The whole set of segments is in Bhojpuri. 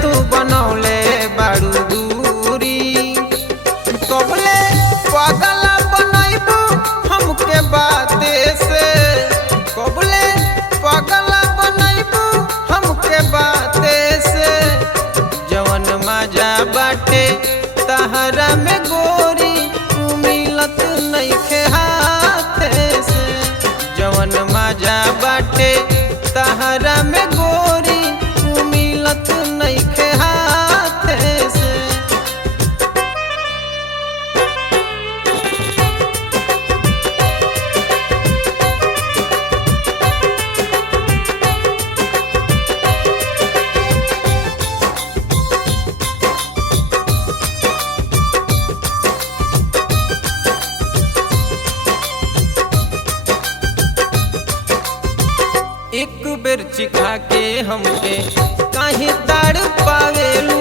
तू बनौले बारू दूरी। कबले पागला बनैबू हमके बाते से, कबले पागला बनैबू हमके बाते से। जवन मजा बाटे तहरा में गोरी उ मिलत नइखे हाथे से। जवन मजा बाटे तहरा में गोरी उ मिलत नइखे हाथे से। एक बेर चिखा के हमके काहे ताड़ पावेलू।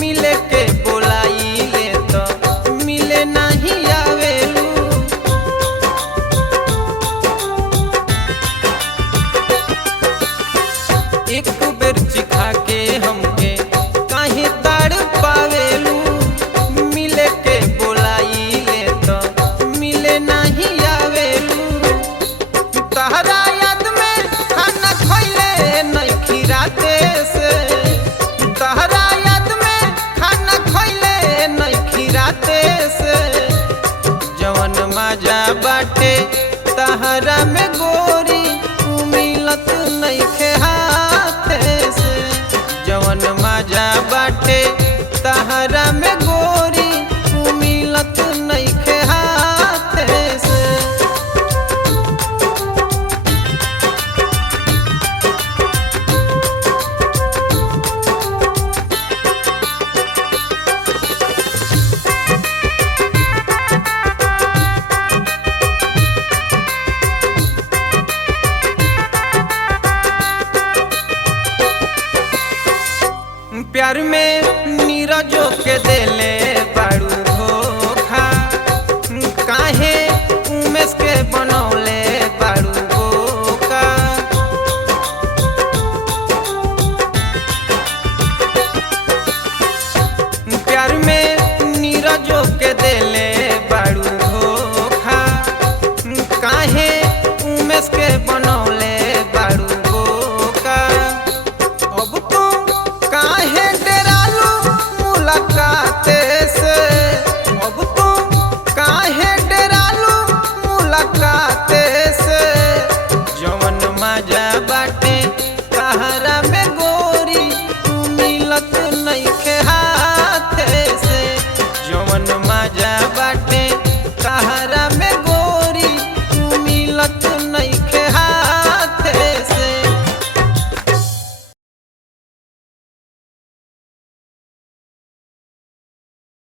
मिले के बोलाई ले तो मिले नहीं आवेलू। एक बेर चिखा के हमके काहे ताड़ पावेलू। मिले के बोलाई ले तो मिले नहीं आवेलू। तहरा राते से, तहरा याद में खाना खइले नइखी राते से। जवन मजा बाटे तहरा में गोरी उ मिलत नइखे हाथे से। जवन मजा बाटे तहरा में गोरी उ मिलत नइखे हाथे से। प्यार में नीरजो के देले बारू धोखा, काहे उमेश के बन